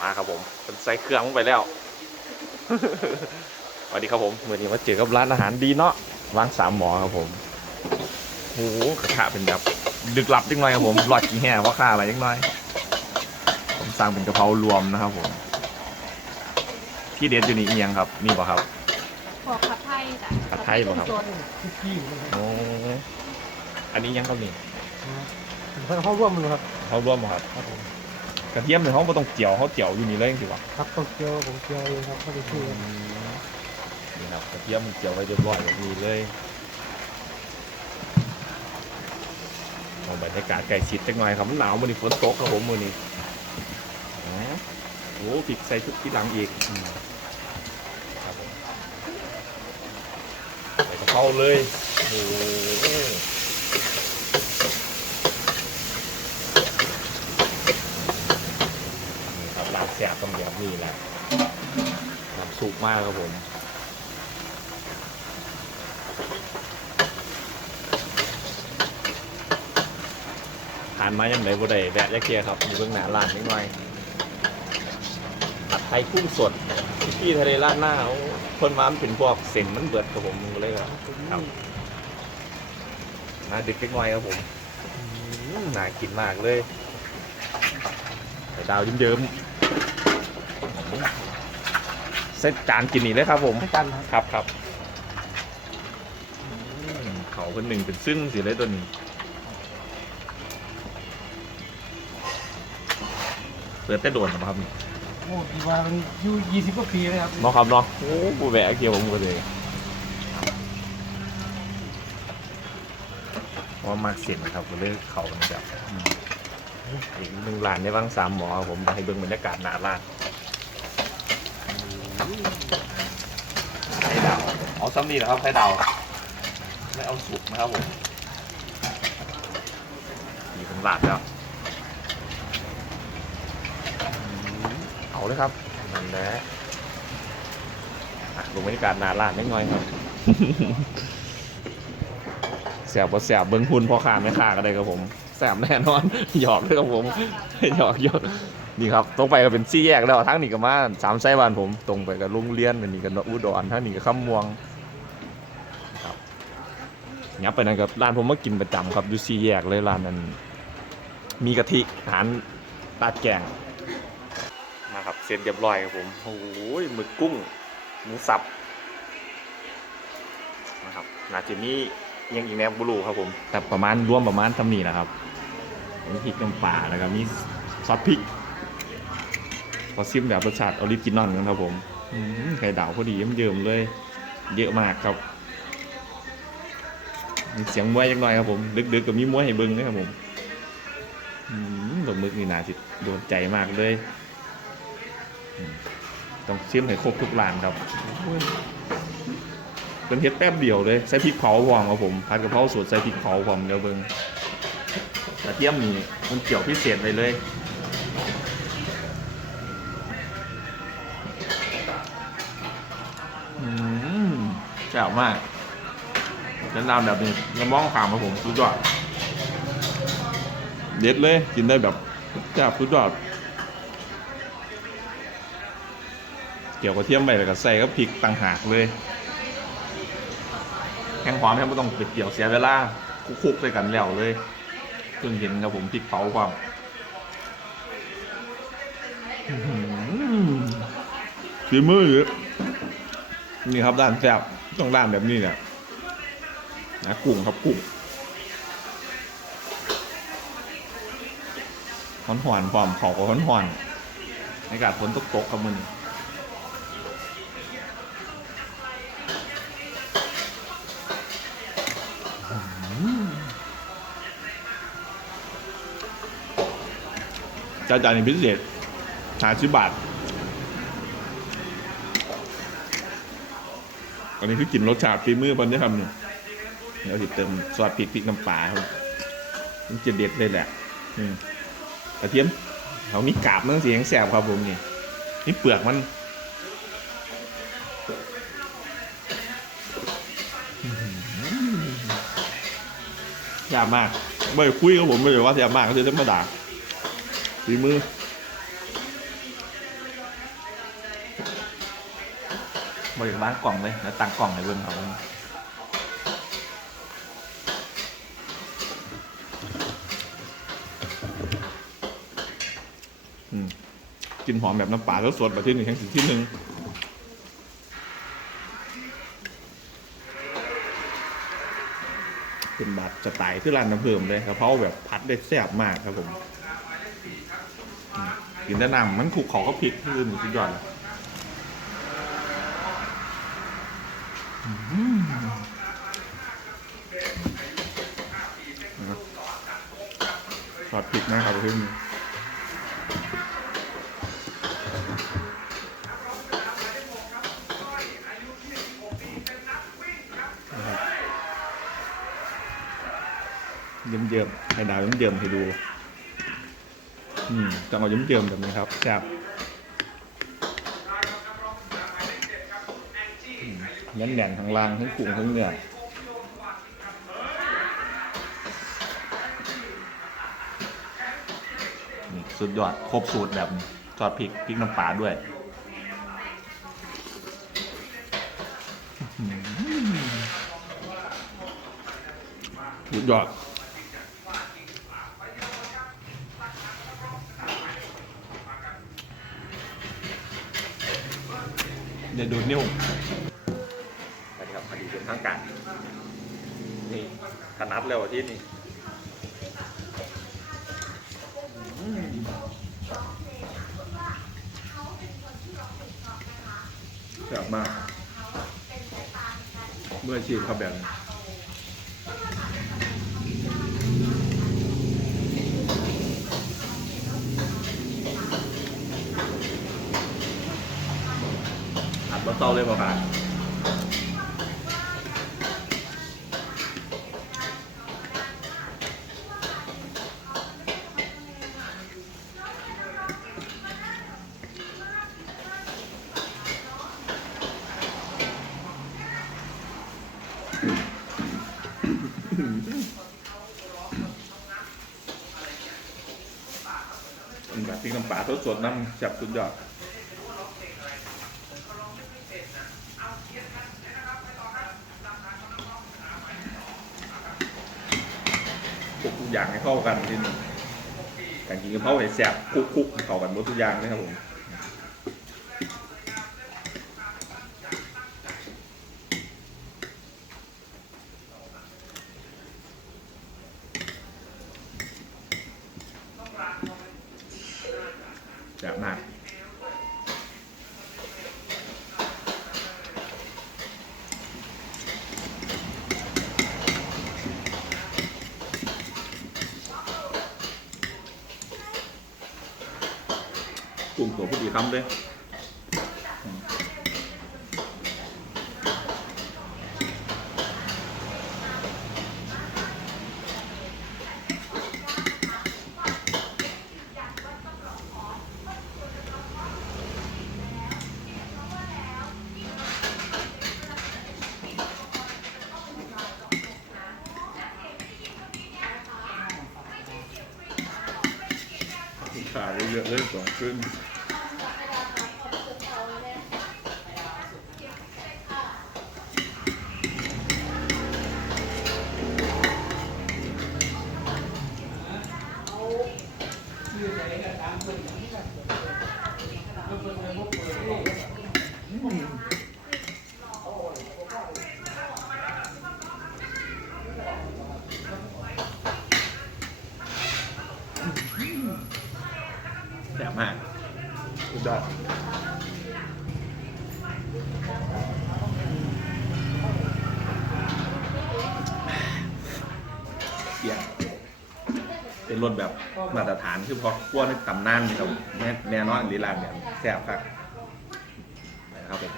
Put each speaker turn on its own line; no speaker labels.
มาครับผมเป็นใส่เครื่องลงไปแล้วสวัสดีครับผมเมื่อนี้มาเจอกับร้านอาหารดีเนาะร้านสามหมอครับผมโอ้โหกระทะเป็นแบบดึกลับจังหน่อยครับผมหลอดกี่แห่ว่าค่าอะไรจังหน่อย ผมสั่งเป็นกะเพรารวมนะครับผม ที่เด็ดอยู่นี่เอียงครับ นี่ป่ะครับ
พวกผัดไทยจ้ะ
ผัดไทยเหรอครับ
ต้มย
คุกกี้นะครับ
โอ้อันนี้ยังครับนี่
เขาร่วมมือครับ
เขารวมบ่ครับ
ครับผม
กระเทียมเนี่ยเขาไม่ต้องเจียวเขาเจียวอยู่นี่เลยจริงๆวะ
ครับต้องเกียวผมเกียวเองครับไม่ได้ชื่อ
นี่ครับกระเทียมมันเจียวไว้เรียบร้อยแบบนี้เลยเอาบรรยากาศไก่ชิดจังหน่อยครับมันหนาวมันนี่ฝนตกครับผมมือนี้นะโอ้พริกใส่ทุกที่หลังอีกอืมครับผมใส่กระเพราเลยโอ้โหนี่ครับลาบ แซ่บต้องแบบนี้แหละน้ำซุปมากครับผมผ่านมายังไหนบ่ได้แวะยักเกียครับอยู่เบื้องหน้าร้านนิดหน่อยผัดไทยกุ้งสดที่ทะเลราดหน้าคนมามันเป็นพวกเส้นมันเบิดครับผมเลยครับครับน่าดึกเล็กน้อยครับผมอืมน่ากินมากเลยไข่ดาวเยิ้มๆ เส้นจานกินนี่เลยครับผม
ให้กันครับ
ครับครับอืมเขาคนหนึ่งเป็นซึ่งสิเลยตัวนี้เปิดแต่โดนนะครับนี่
โอ้ดีว่ามันอยู่ยี่สิบกว่าปีเลยครับ
เนาะครับเนาะโอ้บูแบกเกี่ยวผมก็เลยว่ามากเสียนนะครับก็เลยเขามันแบบอืมอีกหนึ่งร้านในวังสามหมอครับผมให้เบิ่งบรรยากาศหน้าร้าน ไข่ดาวเอาซ้ำนี่นะครับไข่ดาวไม่เอาสุกนะครับผมนี่เป็นหลาดแล้ว เอาเลยครับนั่นแหละอะลงบรรยากาศหนาร้านนิดหน่อยครับแสบบ่แสบเบิ้งหุ่นพ่อค้าแม่ค้าก็ได้ครับผมแสบแน่นอน หยอกเลยครับผมหยอกหยอก นี่ครับตรงไปก็เป็นซี่แยกแล้วทั้งนี้ก็มาสามไส้บ้านผมตรงไปกับโรงเรียนอันนี้ก็อุดรทั้งนี้ก็ข้ามม่วงครับยับไปนั่นกับร้านผมมากินประจำครับอยู่ซี่แยกเลยร้านนั้นมีกะทิอาหารตาดแกงนะครับเสร็จเรียบร้อยครับผมโอ้ยหมึกกุ้งหมูสับนะครับนาจินี่ยังอีกแนวบุรูครับผมแต่ประมาณรวมประมาณทำนี่นะครับมีพริกน้ำปลาแล้วก็มีซอสพริก พอซิมแบบรสชาติออริจินอลนะครับผมไข่ดาวพอดีเยิ้มๆเลย เยอะมากครับมีเสียงมวยจังหน่อยครับผมดึกๆกับมีมวยให้เบิ้งนะครับผมอืมดอกมึกนี่นาจิโดนใจมากเลยต้องชิมให้ครบทุกร้านครับเป็นเฮ็ดแป๊บเดียวเลยใส่พริกเผาพร้อมครับผมผัดกะเพราสูตรใส่พริกเผาพร้อมเดี๋ยวเบิ่งกระเทียมนี่มันเกี่ยวพิเศษไปเลย ซ่บมากแนะนำแบบนี้น้ำมองขามครับผมสุดยอดเด็ดเลยกินได้แบบแซ่บสุดยอดเกี่ยวกระเทียมไปแล้วก็ใส่ก็พริกต่างหากเลยแห้งหอมแห้งไม่ต้องไปเกี่ยวเสียเวลาคุกๆใส่กันแล้วเลยเพิ่งเห็นครับผมพริกเผาความฝีมือเยอะนี่ครับด้านแซ่บ ต้องด้านแบบนี้เนี่ยนะกุ้งครับกุ้งหอนหอนๆความเขาก็หอนหอนๆอากาศฝนตกๆครับมึงจานจานนี้พิเศษหาชิบาท อันนี้คือกินรสชาติฝีมือเพันได้ทำเนี่ยเดี๋ยวติเติมซอสพริกพริกน้ำปลาครับมันจะเด็ดเลยแหละอืมกระเทียมเขามีกาบเนื้อเสียงแสบครับผมนี่นี่เปลือกมันอื้อหือยากมากไม่คุยกับผมไม่ได้ว่าแสบมากก็คือธรรมดาฝีมือ บริบ้านกล่องเลยแล้วตังกล่องให้เบิ่งครับผมอืมกินหอมแบบน้ำปลาแล้วสดแบบที่หนึ่งแห่งสิ่งที่หนึ่งเป็นแบบสไตล์ที่ร้านน้ำเพิ่มเลยกระเพราะแบบผัดได้แซ่บมากครับผม กินได้นำมันขูกเขาก็พริกที่อื่นสุดยอดเลย ซอสพริกนะครับเพื่อนเยิ้มเยิ้มให้ดาวเยิ้มเยิ้มให้ดู อืมต้องเอาเยิ้มเยิ้มแบบนี้ครับแซ่บ แน่นๆทั้งล่างทั้งกุ้งทั้งเนื้อนี่สุดยอด ครบสูตรแบบนี้ซอสพริกพริกน้ำปลาด้วยอื้อหือสุดยอดเดี๋ยวดูนิ้ว ครับพอดีเป็นทางการนี่ถนัดแล้วที่นี่แซ่บมาก เมื่อชีพครับแบบนี้อัดบะเตาเลยป่ะครับ นแบบพริกน้ำปลาสดๆน้ำจับสุดยอดคุกทุกอย่างให้เข้ากันทีนึงการกินกะเพราให้แซ่บคุกๆเข้ากันหมดทุกอย่างนะครับผม แซ่บมาก กลุ่มตัวผู้ดีคำเลย ขาเยอะเลยสองขึ้น แซ่บมากสุด ยอดเสียงเป็นรสแบบมาตรฐานคือพอคั่วในตำนานนี่ครับแน่แน่นอนลีลานเนี่ยแซ่บครับนะครับผม